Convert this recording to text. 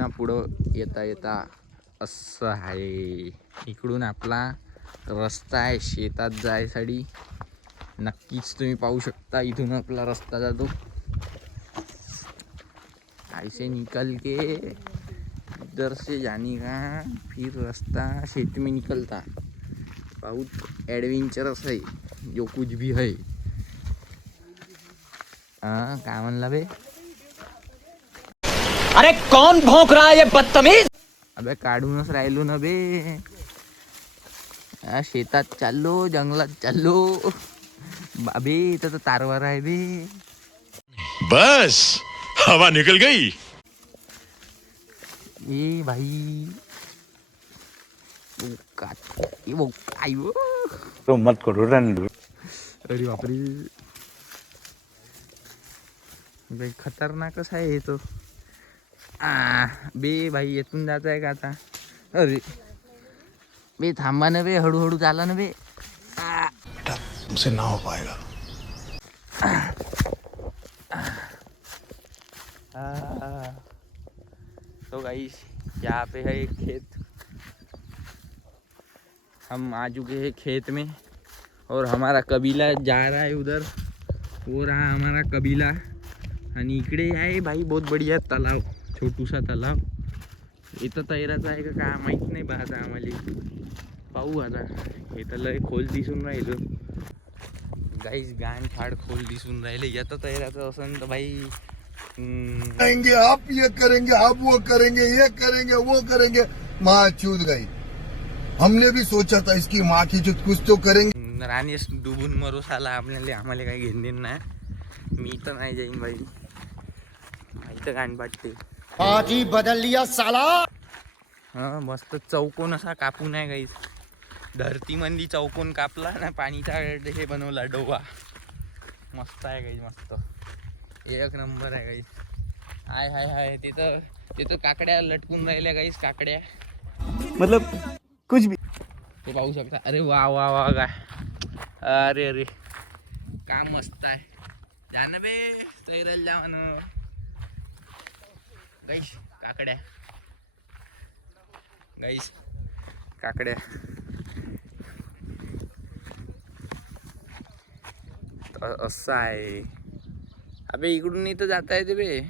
पुन्हा पुढं येता येता असं आहे. इकडून आपला रस्ता आहे शेतात जायसाठी. नक्कीच तुम्ही पाहू शकता इथून आपला रस्ता जातो. ऐसे निकल के इधर से जाने का फिर रास्ता शेत में निकलता. बहुत एडवेंचरस है जो कुछ भी है. हाँ काय म्हणला बे? अरे कौन भौंक रहा है ये बदतमीज? अबे काढूनच राहिलो ना बे. शेतात चाललो, जंगलात चाललो. बाबे इथं तर तारवार आहे बे. बस हवा निकल गई. ए भाई काय तो मत करो रन. अरे बापरे बे खतरनाकच आहे हे तो. बे भाई येथून जात आहे का आता? अरे बे थांबा ना बे, हळूहळू चाला ना बे. तुमसे ना हो पाएगा. तो गाइस यहाँ पे है एक खेत. हम आ चुके हैं खेत में और हमारा कबीला जा रहा है उधर. वो रहा हमारा कबीला. आणि इकडे आहे भाई बहुत बढ़िया तलाव, छोटूसा तलाव. इथं तैराचं आहे का काय माहीत नाही बा आता आम्हाला. पाहू आता. हे तर लय खोल दिसून राहिलो गाईस. गाण फाड खोल दिसून राहिले. येतं तैराचं असेल तर भाई करेंगे आप, ये करेंगे आप, वो करेंगे, ये करेंगे, वो करेंगे. माँ चूत गई. हमने भी सोचा था इसकी माँ की चूत कुछ तो करेंगे. राणीस डुबून मरोस आला आपल्याला. आम्हाला काही घेण देण नाही. मी तर नाही जाईन भाई. इथं गाण पाडते. पार्टी बदल लिया साला. हा मस्त चौकोन असा कापून आहे गाईस. धरतीमंदी चौकोन कापला ना, पाणीचा हे बनवला डोवा. मस्त आहे गाईस, मस्त एक नंबर आहे गाईस. हाय हाय हाय. तिथं काकड्या लटकून राहिल्या गाईस. काकड्या मतलब कुछ भी. ते पाहू शकता. अरे वा वा वा काय. अरे अरे काम मस्त आहे. जाण बे तैरायला जा म्हण गाईस. काकड्या गाईस, काकड्या. असं आहे. अबे इकडून इथं जाता येते बे.